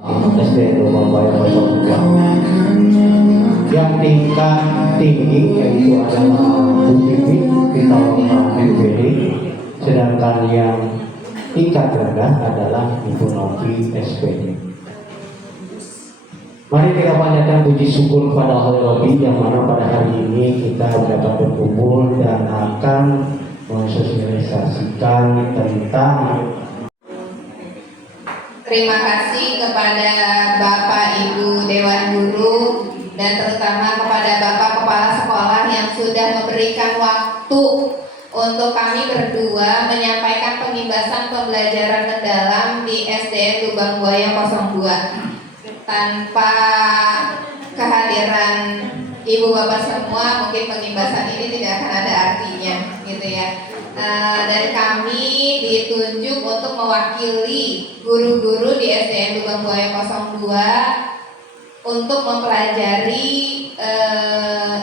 SD Lubang 02 yang tingkat tinggi yaitu adalah UPB kita PPD, sedangkan yang tingkat rendah adalah Ibu Novi SPD. Mari kita panjatkan puji syukur pada Allah Rabbi yang mana pada hari ini kita dapat berkumpul dan akan mensosialisasikan tentang. Terima kasih kepada Bapak Ibu Dewan Guru dan terutama kepada Bapak Kepala Sekolah yang sudah memberikan waktu untuk kami berdua menyampaikan pembebasan pembelajaran mendalam di SDN Lubang Buaya 02. Tanpa kehadiran Ibu Bapak semua, mungkin pembebasan ini tidak akan ada artinya, gitu ya. Dan kami ditunjuk untuk mewakili guru-guru di SDN Lubang Buaya 02 untuk mempelajari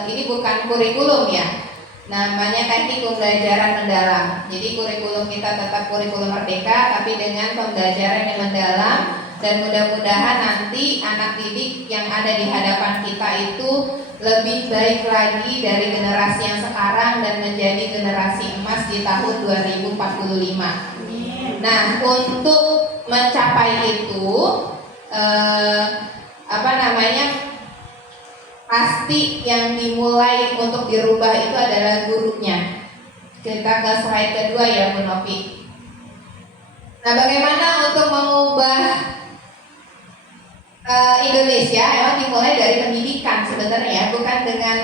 ini bukan kurikulum ya, namanya teknik pembelajaran mendalam. Jadi kurikulum kita tetap kurikulum merdeka, tapi dengan pembelajaran yang mendalam, dan mudah-mudahan nanti anak didik yang ada di hadapan kita itu lebih baik lagi dari generasi yang sekarang dan menjadi generasi emas di tahun 2045. Nah, untuk mencapai itu pasti yang dimulai untuk dirubah itu adalah gurunya. Kita ke slide kedua ya Bu Novi. Nah, bagaimana untuk mengubah Indonesia? Emang dimulai dari pendidikan sebenarnya, bukan dengan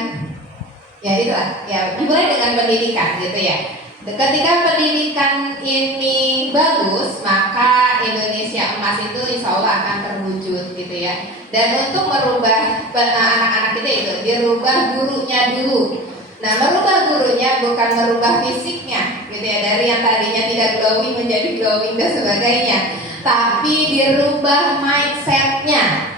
dimulai dengan pendidikan gitu ya. Ketika pendidikan ini bagus, maka Indonesia emas itu insya Allah akan terwujud gitu ya. Dan untuk merubah anak-anak kita itu dirubah gurunya dulu. Nah, merubah gurunya bukan merubah fisiknya gitu ya, dari yang tadinya tidak glowing menjadi glowing dan sebagainya, tapi dirubah mindsetnya.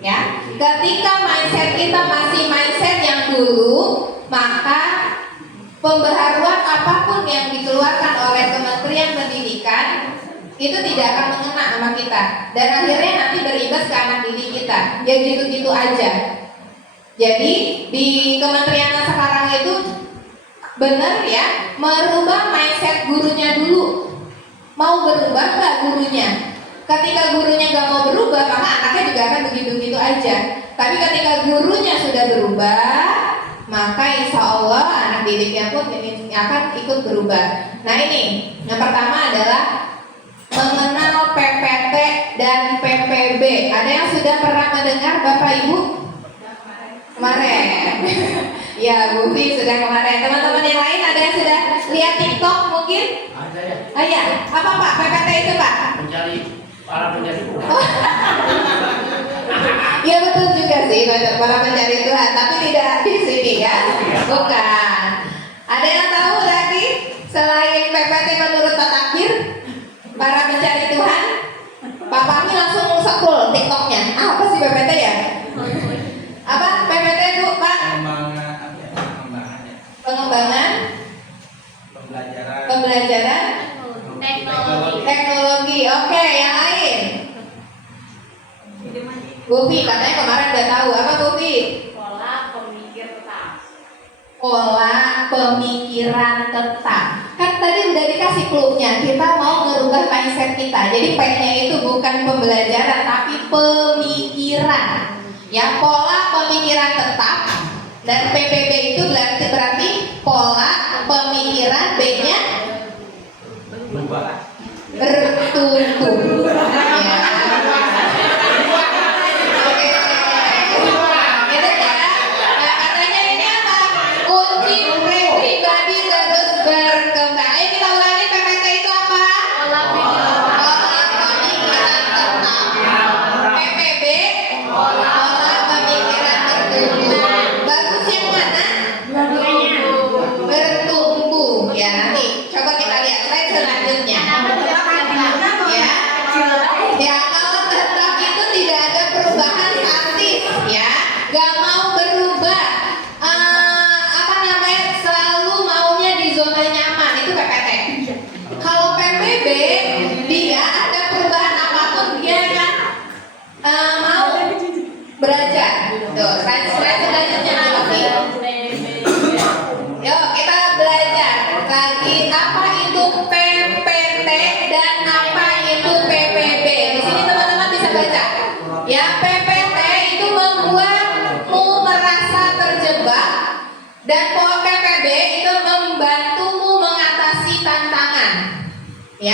Ya, ketika mindset kita masih mindset yang dulu, maka pembaharuan apapun yang dikeluarkan oleh Kementerian Pendidikan itu tidak akan mengena sama kita, dan akhirnya nanti berimbas ke anak didik kita. Ya gitu-gitu aja. Jadi di kementerian yang sekarang itu benar ya, merubah mindset gurunya dulu. Mau berubah nggak gurunya? Ketika gurunya nggak mau berubah, maka anaknya juga akan begitu-begitu aja. Tapi ketika gurunya sudah berubah, maka insya Allah anak didiknya pun akan ikut berubah. Nah, ini yang pertama adalah mengenal PPT dan PPB. Ada yang sudah pernah mendengar Bapak Ibu? Kemarin. Ya, Bu Fi sudah kemarin. Teman-teman yang lain ada yang sudah lihat TikTok mungkin? Ada ya. Iya. Apa Pak PPT itu Pak? Mencari para pencari Tuhan. Ya betul juga sih, para pencari Tuhan, tapi tidak di sini ya. Bukan. Ada yang tahu lagi selain PPT menurut Pak Takir, para pencari Tuhan? Pak Fahmi langsung scroll TikToknya. Apa sih PPT ya? Apa PPT Bu Pak? Pengembangan pembelajaran teknologi. Oke, yang lain. Bu Fi katanya kemarin udah tahu. Apa Bu Fi? Pola pemikiran tetap. Kan tadi udah dikasih clue-nya. Kita mau merubah mindset kita. Jadi P-nya itu bukan pembelajaran tapi pemikiran. Ya, pola pemikiran tetap. Dan PPB itu berarti pola pemikiran, B-nya bertumbuh. Ya. Oke. Gitu ya. Nah, katanya ini apa? Kunci pribadi terus berkembang. Ayo kita ulangi, PPT itu apa? Pola pemikiran tetap. PPB pola pemikiran bertumbuh. Bagus yang mana? Bertumbuh. Ya, nanti coba kita lihat slide selanjutnya. Ya.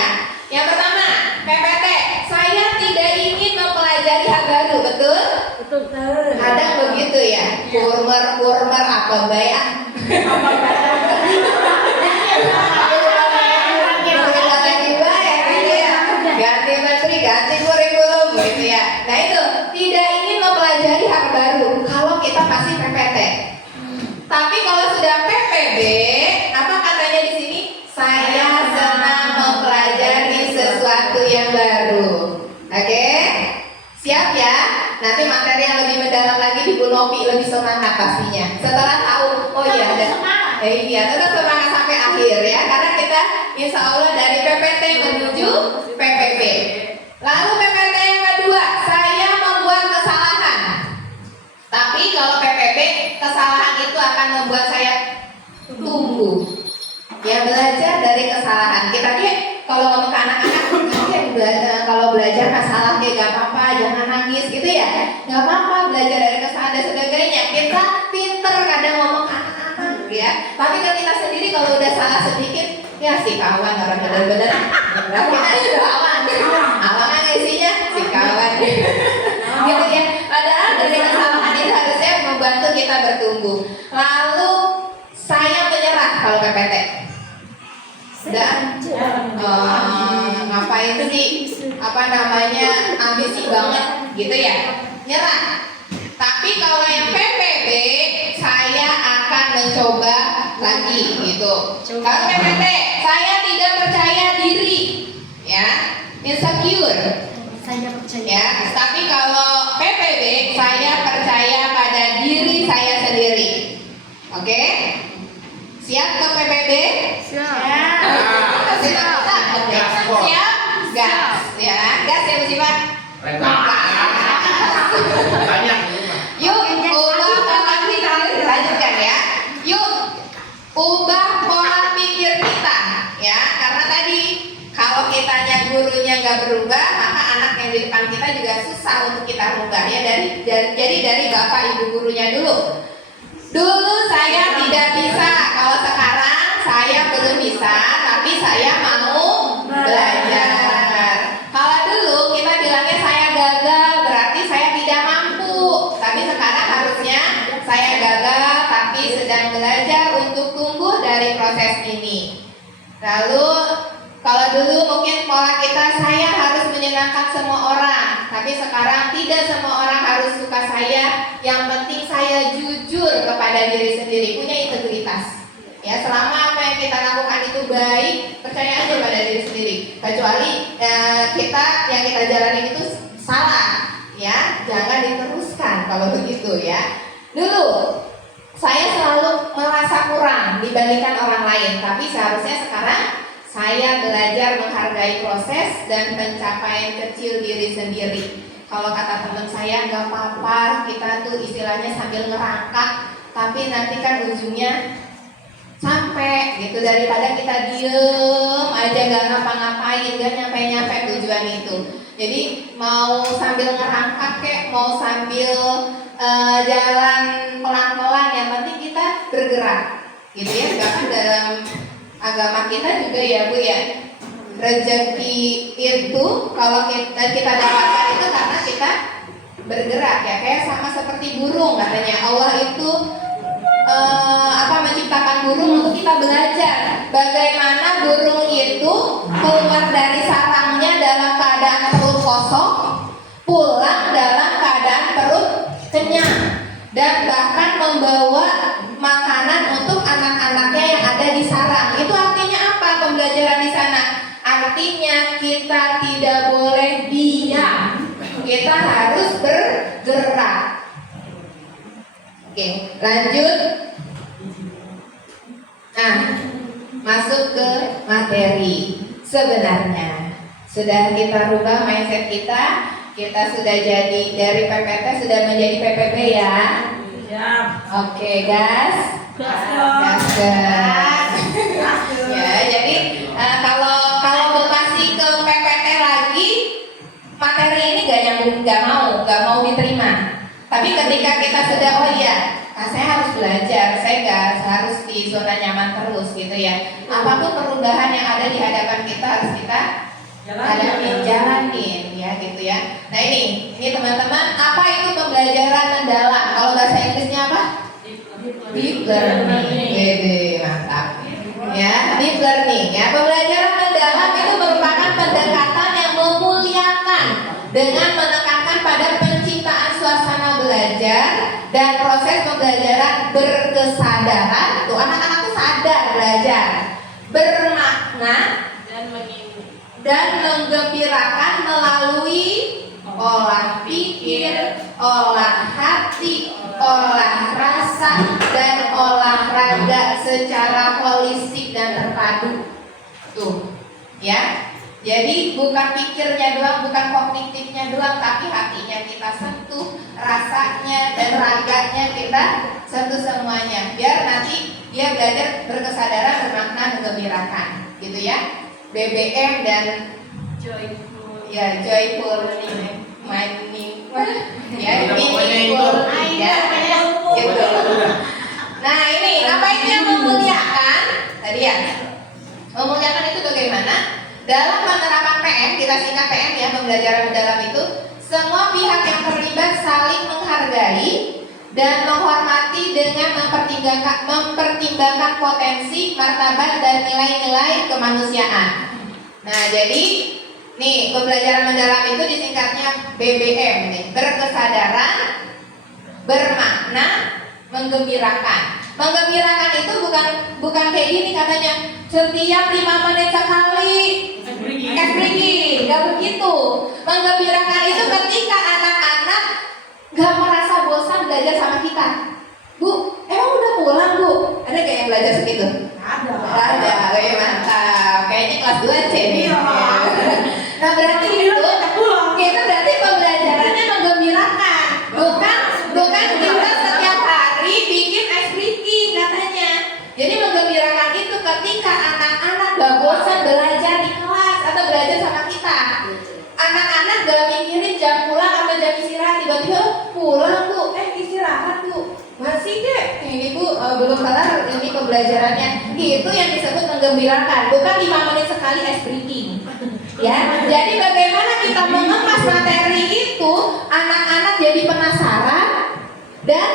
ya. Yang pertama, PPT. Saya tidak ingin mempelajari hal baru, betul? Betul. Kadang begitu ya. Kurmer apa bayar? Ganti menteri, ganti kurikulum gitu ya. Nah itu tidak ingin mempelajari hal baru kalau kita masih PPT. Tapi kalau sudah PPB, apa katanya di sini? Saya senang mempelajari sesuatu yang baru. Oke? Siap ya? Nanti materi yang lebih mendalam lagi di Bu Novi lebih semangat pastinya. Setelah tahu, oh iya ada. Iya, tetap semangat sampai akhir ya. Karena kita insya Allah dari PPT menuju PPB. Lalu PPT yang kedua, saya membuat kesalahan. Tapi kalau PPB, kesalahan itu akan membuat saya tumbuh. Ya belajar dari kesalahan. Kita kalau ngomong ke anak-anak, kalau belajar masalah gak apa-apa, jangan nangis gitu ya. Gak apa-apa belajar dari kesalahan dan sebagainya. Kita pinter kadang ngomong ke anak-anak ya. Tapi kan kita sendiri kalau udah salah sedikit, ya si kawan orang benar-benar. Kita udah awan isinya si kawan. Gitu ya. Padahal dari kesalahan itu harusnya membantu kita bertumbuh. Lalu saya menyerah kalau PPT. Dan ngapain sih ambisi banget gitu ya, nyerah. Tapi kalau yang PPB saya akan mencoba lagi gitu. Kalau PPT saya tidak percaya diri ya, insecure Saya percaya. ya. Tapi kalau PPB saya percaya pada diri saya sendiri. Oke? Siap ke PPB? Siap. Siap? Gas. Ya, gas ya Bu Siva. Banyak. Yuk, ubah pola pikir. Lanjutkan ya. Yuk, ubah pola pikir kita ya. Karena tadi kalau kitanya gurunya nggak berubah, maka anak yang di depan kita juga susah untuk kita rubah ya. Jadi dari bapak ibu gurunya dulu. Dulu saya tidak bisa, kalau sekarang saya belum bisa, tapi saya mau belajar. Kalau dulu kita bilangnya saya gagal, berarti saya tidak mampu. Tapi sekarang harusnya saya gagal, tapi sedang belajar untuk tumbuh dari proses ini. Lalu kalau dulu mungkin pola kita saya harus menyenangkan semua orang, tapi sekarang tidak semua orang harus suka saya. Yang penting saya jujur kepada diri sendiri, punya integritas. Ya, selama apa yang kita lakukan itu baik, percaya aja pada diri sendiri. Kecuali kita yang kita jalani itu salah, ya jangan diteruskan kalau begitu ya. Dulu saya selalu merasa kurang dibandingkan orang lain, tapi seharusnya sekarang saya belajar menghargai proses dan pencapaian kecil diri sendiri. Kalau kata teman saya, nggak apa-apa, kita tuh istilahnya sambil ngerangkak, tapi nanti kan ujungnya sampai gitu, daripada kita diem aja nggak ngapa-ngapain, nggak nyampe-nyampe tujuan itu. Jadi mau sambil ngerangkak kek, mau sambil jalan pelan-pelan, yang penting kita bergerak gitu ya. Bahkan dalam agama kita juga ya Bu ya, rezeki itu kalau kita dapatkan itu karena kita bergerak ya, kayak sama seperti burung katanya. Allah itu menciptakan burung untuk kita belajar bagaimana burung itu keluar dari sarangnya dalam keadaan perut kosong, pulang dalam keadaan perut kenyang, dan bahkan membawa makanan untuk anak-anaknya yang ada di sarang. Itu artinya apa pembelajaran di sana? Artinya kita tidak boleh diam, kita harus bergerak. Oke, lanjut. Nah, masuk ke materi. Sebenarnya sudah kita rubah mindset kita. Kita sudah jadi dari PPT sudah menjadi PPB ya. Siap. Oke, gas. Gas. Ya, jadi kalau mau masih ke PPT lagi, materi ini nggak mau diterima. Tapi ketika kita sudah Nah, saya harus belajar, saya nggak harus di zona nyaman terus gitu ya. Apapun perubahan yang ada di hadapan kita harus kita jalanin ya gitu ya. Nah ini teman-teman, apa itu pembelajaran mendalam? Kalau bahasa Inggrisnya apa? Deep learning. Wede, mantap. Ya, deep learning ya. Pembelajaran mendalam itu merupakan pendekatan yang memuliakan dengan menekankan pada penciptaan suasana belajar dan proses pembelajaran berkesadaran. Tuh anak-anak tuh sadar belajar, bermakna dan menggembirakan melalui olah pikir, olah hati, olah rasa, dan olahraga secara holistik dan terpadu. Tuh, ya. Jadi bukan pikirnya doang, bukan kognitifnya doang, tapi hatinya kita sentuh, rasanya dan raganya kita sentuh semuanya. Biar nanti dia belajar berkesadaran, bermakna, menggembirakan, gitu ya. BBM dan joyful mining ya, meaningful ya, gitu. Nah ini apa itu yang memuliakan tadi ya? Memuliakan itu bagaimana? Dalam penerapan PM, kita singkat PM ya, pembelajaran mendalam itu, semua pihak yang terlibat saling menghargai dan menghormati dengan mempertimbangkan potensi, martabat, dan nilai-nilai kemanusiaan. Nah, jadi nih pembelajaran mendalam itu disingkatnya BBM nih, berkesadaran, bermakna, menggembirakan. Menggembirakan itu bukan kayak gini katanya, setiap 5 menit sekali breaking, nggak begitu. Menggembirakan itu ketika anak-anak nggak merasa bosan belajar sama kita. Bu, emang udah pulang bu? Ada gak yang belajar segitu? Ada, mantap. Kayaknya kelas 2 C nih. Nah berarti itu berarti pembelajarannya menggembirakan, bukan kita setiap hari bikin ice breaking katanya. Jadi menggembirakan itu ketika anak-anak gak bosan belajar di kelas atau belajar sama kita. Anak-anak gak mikirin jam pulang atau jam istirahat, tiba-tiba pulang bu, istirahat bu, masih deh ini bu, belum kelar ini pembelajarannya. Itu yang disebut menggembirakan, bukan 5 menit sekali ice breaking. Ya, jadi bagaimana kita mengemas materi itu, anak-anak jadi penasaran dan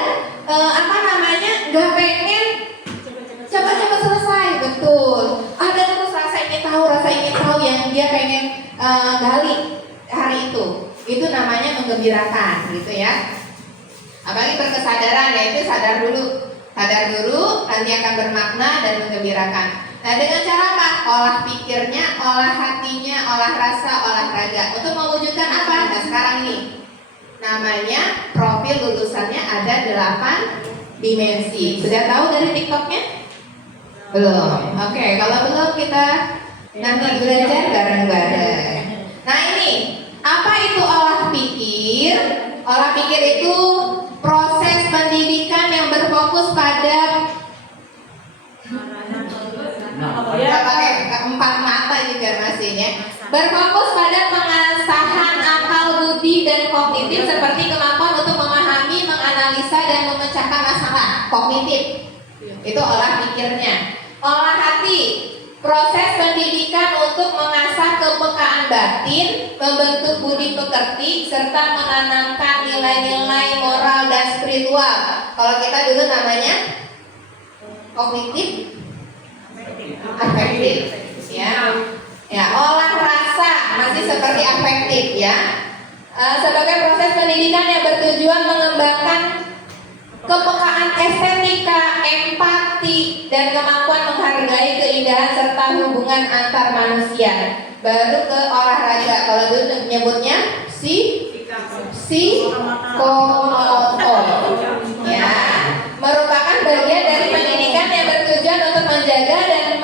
gak pengen cepat-cepat selesai, betul. Ada terus rasa ingin tahu yang dia pengen gali hari itu. Itu namanya menggembirakan, gitu ya. Apalagi berkesadaran, yaitu sadar dulu, nanti akan bermakna dan menggembirakan. Nah, dengan cara apa? Olah pikirnya, olah hatinya, olah rasa, olahraga. Untuk mewujudkan apa? Nah, sekarang ini namanya profil lulusannya ada 8 dimensi. Sudah tahu dari TikToknya? Belum. Oke, kalau belum kita nanti belajar bareng-bareng. Nah, ini apa itu olah pikir? Olah pikir itu proses pendidikan yang berfokus pada pakai 4 mata juga masih ya. Berfokus pada pengasahan akal budi dan kognitif seperti kemampuan untuk memahami, menganalisa dan memecahkan masalah kognitif. Itu olah pikirnya. Olah hati, proses pendidikan untuk mengasah kepekaan batin, membentuk budi pekerti, serta menanamkan nilai-nilai moral dan spiritual. Kalau kita dulu namanya kognitif, afektif, ya, olah rasa masih seperti afektif, ya. Sebagai proses pendidikan yang bertujuan mengembangkan kepekaan estetika, empati, dan kemampuan menghargai keindahan serta hubungan antar manusia. Baru ke olahraga. Kalau dulu menyebutnya psikomotor, ya, merupakan bagian dari pendidikan yang bertujuan untuk menjaga dan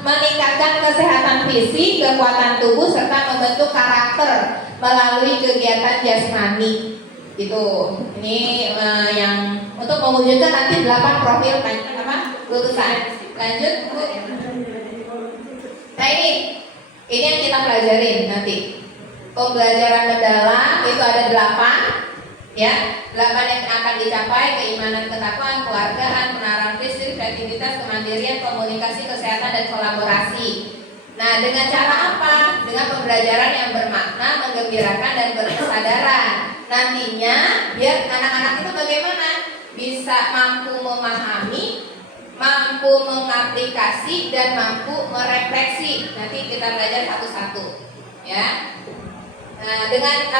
meningkatkan kesehatan fisik, kekuatan tubuh, serta membentuk karakter melalui kegiatan jasmani. Itu ini yang untuk mewujudkan nanti 8 profil lulusan. Lanjut Bu. Nah ini yang kita pelajarin nanti. Pembelajaran mendalam itu ada 8, Ya, 8 yang akan dicapai: keimanan, ketakwaan, keluargaan, penarahan prinsip, kreativitas, kemandirian, komunikasi, kesehatan, dan kolaborasi. Nah, dengan cara apa? Dengan pembelajaran yang bermakna, menggembirakan, dan berkesadaran. Nantinya, biar anak-anak itu bagaimana? Bisa mampu memahami, mampu mengaplikasi, dan mampu merefleksi. Nanti kita belajar satu-satu, ya. Nah, dengan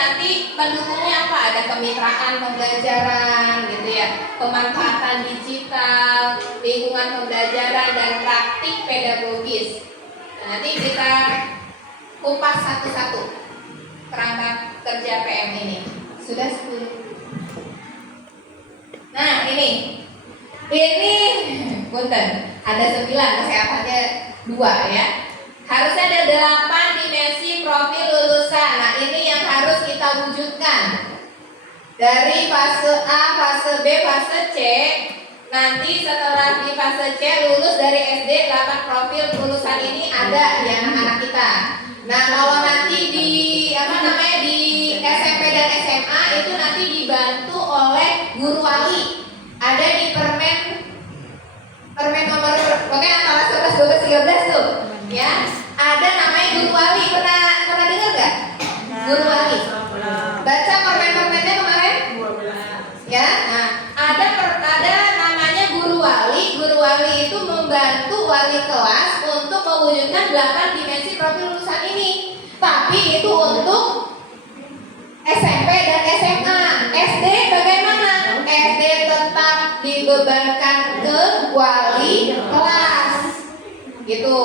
nanti pendukungnya apa? Ada kemitraan pembelajaran gitu ya, pemanfaatan digital, lingkungan pembelajaran, dan praktik pedagogis. Nah, nanti kita kupas satu-satu kerangka kerja PM ini. Sudah 10. Nah, ini punten, ada 9, kesehatannya 2 ya. Harusnya ada 8 dimensi profil lulusan. Nah, ini yang harus kita wujudkan. Dari fase A, fase B, fase C. Nanti setelah di fase C lulus dari SD, 8 profil lulusan ini ada di anak-anak kita. Nah, kalau nanti di di SMP dan SMA itu nanti dibantu oleh guru wali. Ada di permen nomor pokoknya antara 11, 12, 13 tuh. Ya, ada namanya guru wali. Pernah dengar nggak? Guru wali. Baca permen-permennya kemarin? Ya, nah ada namanya guru wali. Guru wali itu membantu wali kelas untuk mewujudkan 8 dimensi profil lulusan ini. Tapi itu untuk SMP dan SMA. SD bagaimana? SD tetap dibebankan ke wali kelas. Gitu.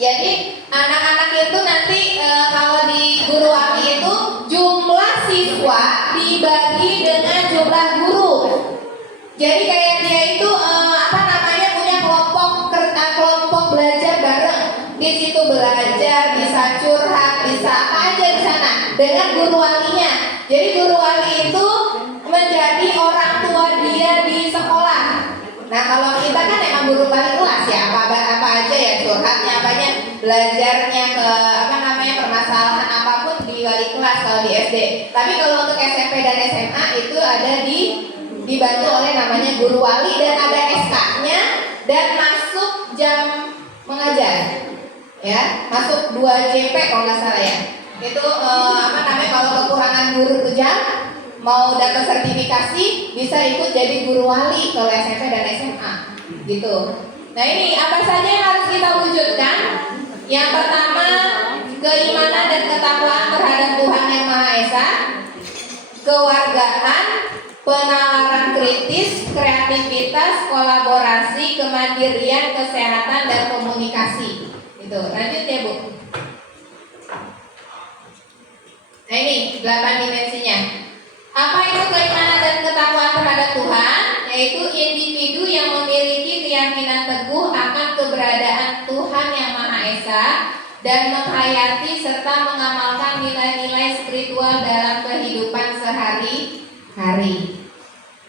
Jadi anak-anak itu nanti kalau di guru wali itu jumlah siswa dibagi dengan jumlah guru. Jadi kayak dia itu punya kelompok belajar bareng. Di situ belajar, bisa curhat, bisa apa aja di sana dengan guru walinya. Jadi guru wali itu menjadi orang tua dia di sekolah. Nah, kalau kita kan emang guru wali kelas ya, apa aja ya, curhatnya apanya, belajarnya ke permasalahan apapun di wali kelas kalau di SD. Tapi kalau untuk SMP dan SMA itu ada dibantu oleh namanya guru wali dan ada SK-nya dan masuk jam mengajar. Ya, masuk 2 JP kalau nggak salah ya. Itu kalau kekurangan guru jam mau dapat sertifikasi bisa ikut jadi guru wali kalau SMP dan SMA gitu. Nah, ini apa saja yang harus kita wujudkan? Yang pertama, keimanan dan ketakwaan terhadap Tuhan Yang Maha Esa, kewargaan, penalaran kritis, kreativitas, kolaborasi, kemandirian, kesehatan, dan komunikasi. Itu. Lanjut ya, Bu. Nah, ini 8 dimensinya. Apa itu keimanan dan ketakwaan terhadap Tuhan? Yaitu individu yang memiliki keyakinan teguh akan keberadaan Tuhan Yang Maha Esa dan menghayati serta mengamalkan nilai-nilai spiritual dalam kehidupan sehari-hari.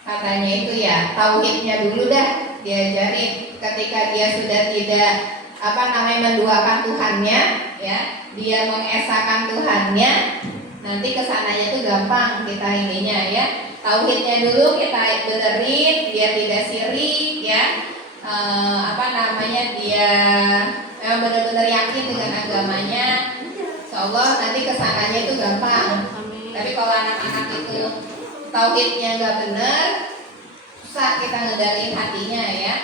Katanya itu ya, tauhidnya dulu dah diajarin. Ketika dia sudah tidak menduakan Tuhannya, ya, dia mengesakan Tuhannya, nanti kesananya itu gampang kita ininya ya. Tauhidnya dulu kita benerin, dia tidak sirik ya. Dia memang benar-benar yakin dengan agamanya. Insyaallah nanti kesananya itu gampang. Tapi kalau anak-anak itu tauhidnya nggak benar, susah kita ngendaliin hatinya ya.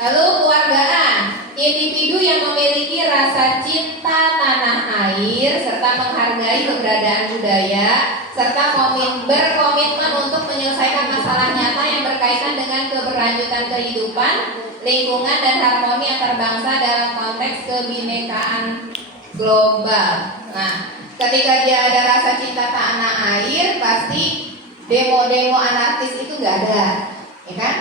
Lalu keluargaan, individu yang memiliki rasa cinta tanah air serta menghargai keberadaan budaya serta berkomitmen untuk menyelesaikan masalah nyata yang berkaitan dengan keberlanjutan kehidupan, lingkungan, dan harmoni antar bangsa dalam konteks kebinekaan global. Nah, ketika dia ada rasa cinta tanah air, pasti demo-demo anarkis itu nggak ada, ya kan?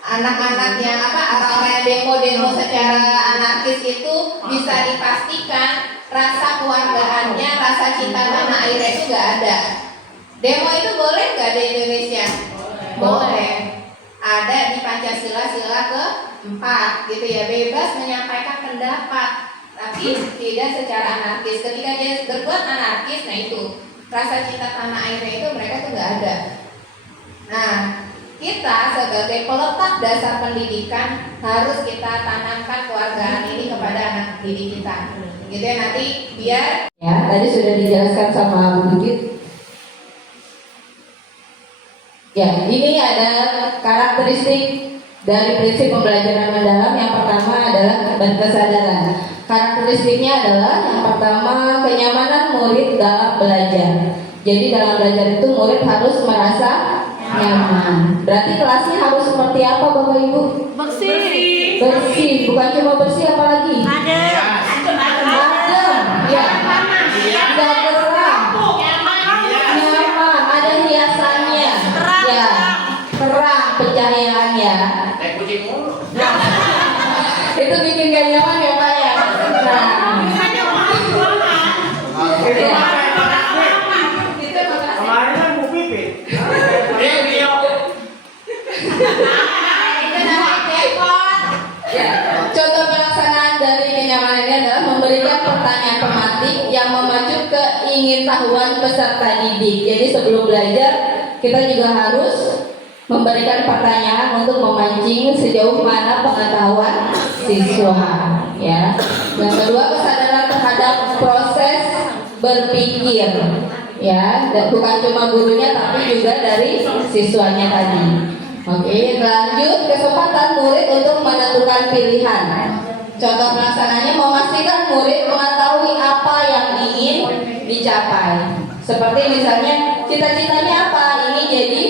Anak-anak yang orang-orang yang demo-demo secara anarkis itu bisa dipastikan rasa keluargaannya, rasa cinta tanah air itu nggak ada. Demo itu boleh nggak di Indonesia? Boleh. Ada di Pancasila sila ke-4 gitu ya, bebas menyampaikan pendapat, tapi tidak secara anarkis. Ketika dia berbuat anarkis, nah itu rasa cinta tanah airnya itu mereka tuh nggak ada. Nah, kita sebagai peletak dasar pendidikan harus kita tanamkan keluargaan ini kepada anak didik kita. Gitu ya, nanti biar ya tadi sudah dijelaskan sama Bu Bukit. Ya, ini ada karakteristik dari prinsip pembelajaran mendalam. Yang pertama adalah berkesadaran. Karakteristiknya adalah yang pertama kenyamanan murid dalam belajar. Jadi dalam belajar itu murid harus merasa nyaman. Berarti kelasnya harus seperti apa Bapak Ibu? Bersih. Bersih, bukan cuma bersih apalagi? Adem. Adem, ya. Nggak geram. Nyaman, ada hiasannya. Ya, terang pencahayaannya. Kayak kucing mulu. Itu bikin gak nyaman ya Pak ya? Nah, Kemarin kan Bu Pipit. itu namanya klepot. Ya, contoh pelaksanaan dari kenyamanan ini adalah memberikan pertanyaan tematik yang memacu keingintahuan peserta didik. Jadi sebelum belajar kita juga harus memberikan pertanyaan untuk memancing sejauh mana pengetahuan siswa. Ya. Yang kedua, kesadaran terhadap proses berpikir. Ya, dan bukan cuma gurunya tapi juga dari siswanya tadi. Oke, lanjut kesempatan murid untuk menentukan pilihan. Contoh pelaksananya memastikan murid mengetahui apa yang ingin dicapai. Seperti misalnya cita-citanya apa? Ini jadi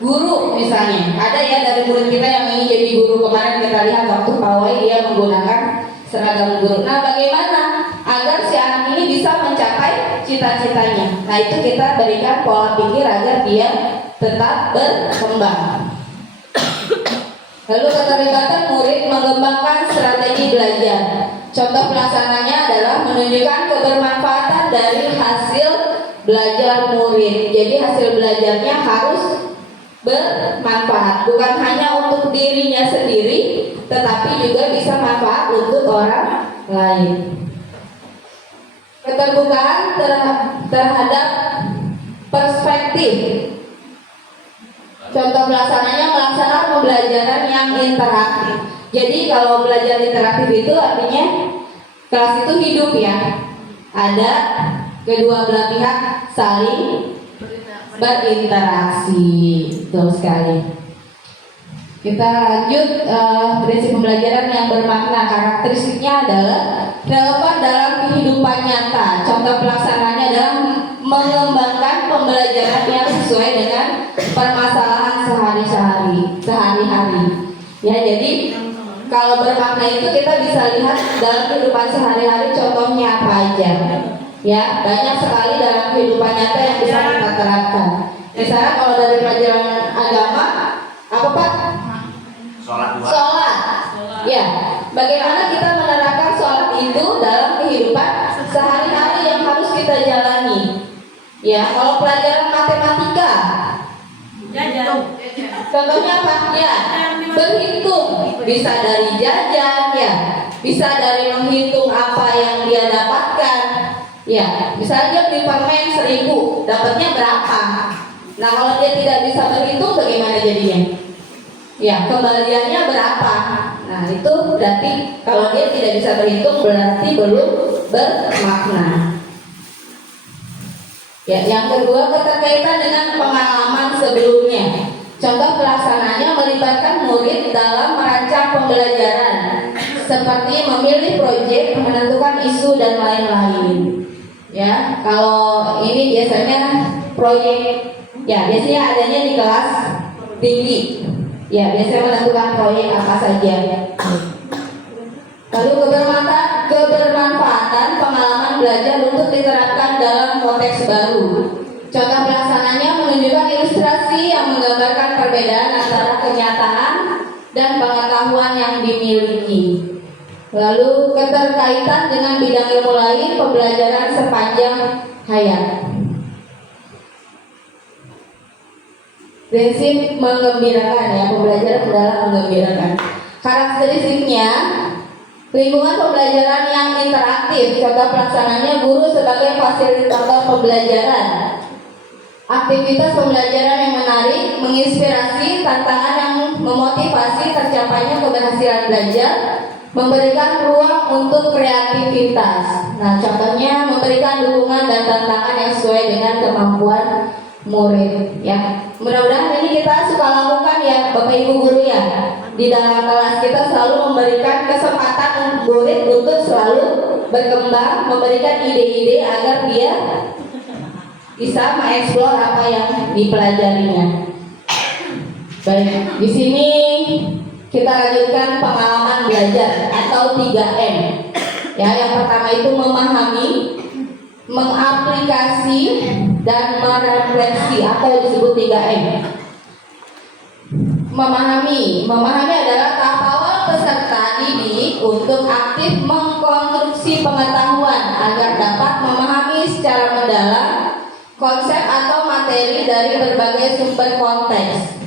guru misalnya. Ada ya dari murid kita yang ingin jadi guru. Kemarin kita lihat waktu pawai dia menggunakan seragam guru. Nah, bagaimana agar si anak ini bisa mencapai cita-citanya? Nah, itu kita berikan pola pikir agar dia tetap berkembang. Lalu keterlibatan murid mengembangkan strategi belajar. Contoh pelaksananya adalah menunjukkan kebermanfaatan dari hasil belajar murid. Jadi hasil belajarnya harus bermanfaat, bukan hanya untuk dirinya sendiri, tetapi juga bisa manfaat untuk orang lain. Keterbukaan terhadap perspektif. Contoh pelaksananya melaksanakan pembelajaran yang interaktif. Jadi kalau belajar interaktif itu artinya kelas itu hidup ya. Ada kedua belah pihak saling berinteraksi. Betul sekali. Kita lanjut prinsip pembelajaran yang bermakna. Karakteristiknya adalah relevan dalam kehidupan nyata. Contoh pelaksananya adalah mengembangkan pembelajaran yang sesuai dengan permasalahan sehari-hari. Ya, jadi kalau bermakna itu kita bisa lihat dalam kehidupan sehari-hari contohnya apa aja. Ya, banyak sekali dalam kehidupan nyata yang bisa kita terapkan. Misalnya kalau dari pelajaran agama, apa Pak? Sholat. Ya, bagaimana kita menerapkan sholat itu dalam kehidupan sehari-hari yang harus kita jalani. Ya, kalau pelajaran matematika, contohnya apa? Ya, berhitung. Bisa dari jajan, ya, bisa dari menghitung apa yang dia dapatkan. Ya, misalnya beli permen 1.000, dapatnya berapa? Nah, kalau dia tidak bisa berhitung, bagaimana jadinya? Ya, kembaliannya berapa? Nah, itu berarti kalau dia tidak bisa berhitung berarti belum bermakna. Ya, yang kedua keterkaitan dengan pengalaman sebelumnya. Contoh pelaksananya melibatkan murid dalam merancang pembelajaran, seperti memilih proyek, menentukan isu dan lain-lain. Ya, kalau ini biasanya proyek, ya biasanya adanya di kelas tinggi. Ya, biasanya menentukan proyek apa saja. Lalu kebermanfaatan pengalaman belajar untuk diterapkan dalam konteks baru. Contoh pelaksananya menunjukkan ilustrasi yang menggambarkan perbedaan antara kenyataan dan pengetahuan yang dimiliki. Lalu keterkaitan dengan bidang ilmu lain, pembelajaran sepanjang hayat. Prinsip menggembirakan ya, pembelajaran adalah menggembirakan. Karakteristiknya Lingkungan pembelajaran yang interaktif, contoh pelaksananya guru sebagai fasilitator pembelajaran. Aktivitas pembelajaran yang menarik, menginspirasi, tantangan yang memotivasi tercapainya keberhasilan belajar, memberikan ruang untuk kreativitas. Nah, contohnya memberikan dukungan dan tantangan yang sesuai dengan kemampuan murid. Ya, mudah-mudahan ini kita suka lakukan ya, Bapak Ibu guru ya. Di dalam kelas kita selalu memberikan kesempatan murid untuk selalu berkembang, memberikan ide-ide agar dia bisa mengeksplor apa yang dipelajarinya. Baik, di sini kita lanjutkan pengalaman belajar atau 3M. Ya, yang pertama itu memahami, mengaplikasi, dan merefleksi atau disebut 3M. Memahami adalah tahap awal peserta didik untuk aktif mengkonstruksi pengetahuan agar dapat memahami secara mendalam konsep atau materi dari berbagai sumber konteks.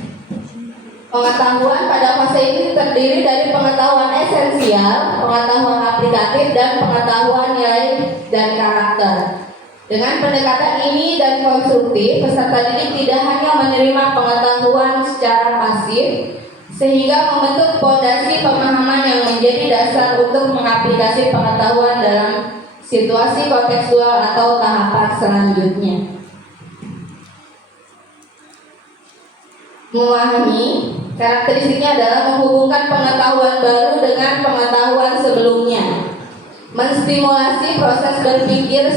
Pengetahuan pada fase ini terdiri dari pengetahuan esensial, pengetahuan aplikatif, dan pengetahuan nilai dan karakter. Dengan pendekatan ini dan konstruktif, peserta didik tidak hanya menerima pengetahuan secara pasif, sehingga membentuk fondasi pemahaman yang menjadi dasar untuk mengaplikasi pengetahuan dalam situasi kontekstual atau tahapan selanjutnya. Memahami karakteristiknya adalah menghubungkan pengetahuan baru dengan pengetahuan sebelumnya, menstimulasi proses berpikir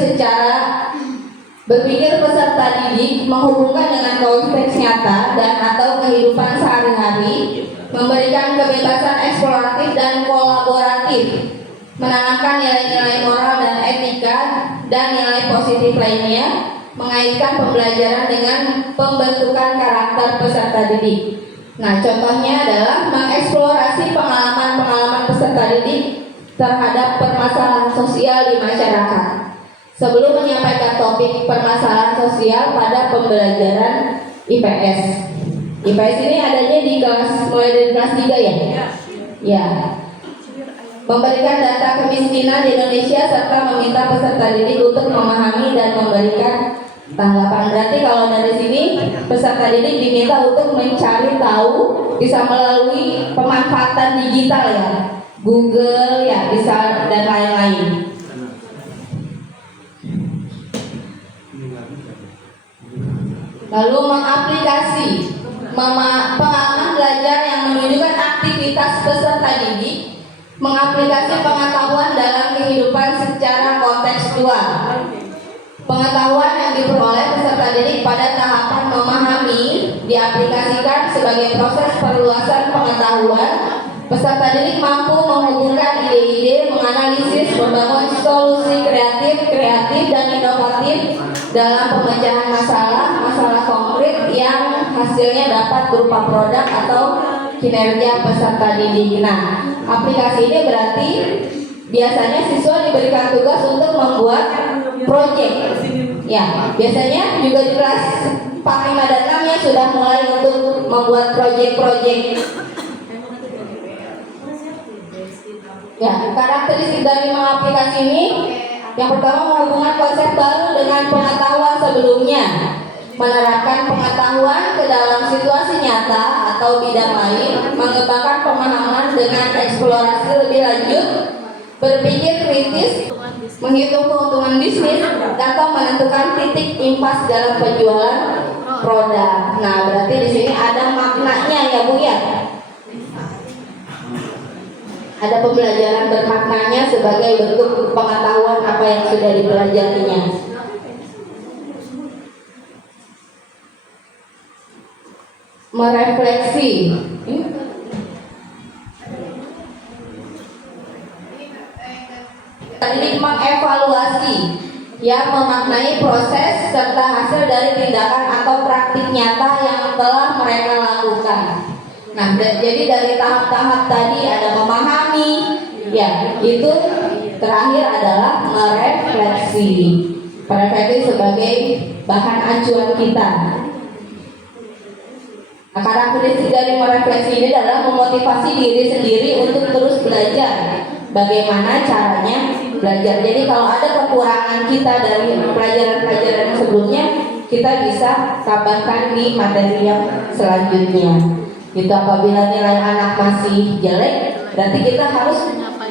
peserta didik, menghubungkan dengan konteks nyata dan atau kehidupan sehari-hari, memberikan kebebasan eksploratif dan kolaboratif, menanamkan nilai-nilai moral dan etika dan nilai positif lainnya, mengaitkan pembelajaran dengan pembentukan karakter peserta didik. Nah, contohnya adalah mengeksplorasi pengalaman-pengalaman peserta didik terhadap permasalahan sosial di masyarakat. Sebelum menyampaikan topik permasalahan sosial pada pembelajaran IPS. IPS ini adanya di kelas mulai dari kelas 3 ya? Ya. Memberikan data kemiskinan di Indonesia serta meminta peserta didik untuk memahami dan memberikan tanggapan. Berarti kalau dari sini peserta didik diminta untuk mencari tahu bisa melalui pemanfaatan digital ya, Google ya, bisa dan lain-lain. Lalu mengaplikasi pengalaman belajar yang menunjukkan aktivitas peserta didik, mengaplikasi pengetahuan dalam kehidupan secara kontekstual. Pengetahuan yang diperoleh peserta didik pada tahapan memahami diaplikasikan sebagai proses perluasan pengetahuan. Peserta didik mampu menghubungkan ide-ide, menganalisis, membangun solusi kreatif dan inovatif dalam pemecahan masalah konkret yang hasilnya dapat berupa produk atau kinerja peserta didik. Nah, aplikasi ini berarti biasanya siswa diberikan tugas untuk membuat proyek. Ya, biasanya juga di kelas 4, 5, dan 6 ya sudah mulai untuk membuat proyek-proyek. Ya, karakteristik dari mengaplikasi ini, yang pertama menghubungkan konsep baru dengan pengetahuan sebelumnya, menerapkan pengetahuan ke dalam situasi nyata atau bidang lain, mengembangkan pemahaman dengan eksplorasi lebih lanjut, berpikir kritis, menghitung keuntungan bisnis, atau menentukan titik impas dalam penjualan produk. Nah, berarti di sini ada maknanya ya Bu ya. Ada pembelajaran bermaknanya sebagai bentuk pengetahuan apa yang sudah dipelajarinya. Merefleksi. Ini mengevaluasi yang memaknai proses serta hasil dari tindakan atau praktik nyata yang telah mereka lakukan. Nah, jadi dari tahap-tahap tadi ada memahami, ya itu terakhir adalah merefleksi. Merefleksi sebagai bahan acuan kita. Nah, karakteristik dari merefleksi ini adalah memotivasi diri sendiri untuk terus belajar bagaimana caranya belajar. Jadi kalau ada kekurangan kita dari pelajaran-pelajaran sebelumnya, kita bisa tambahkan di materi yang selanjutnya. Itu apabila nilai anak masih jelek, berarti kita harus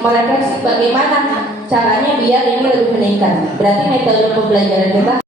merefleksi bagaimana caranya biar ini lebih meningkat. Berarti metode pembelajaran kita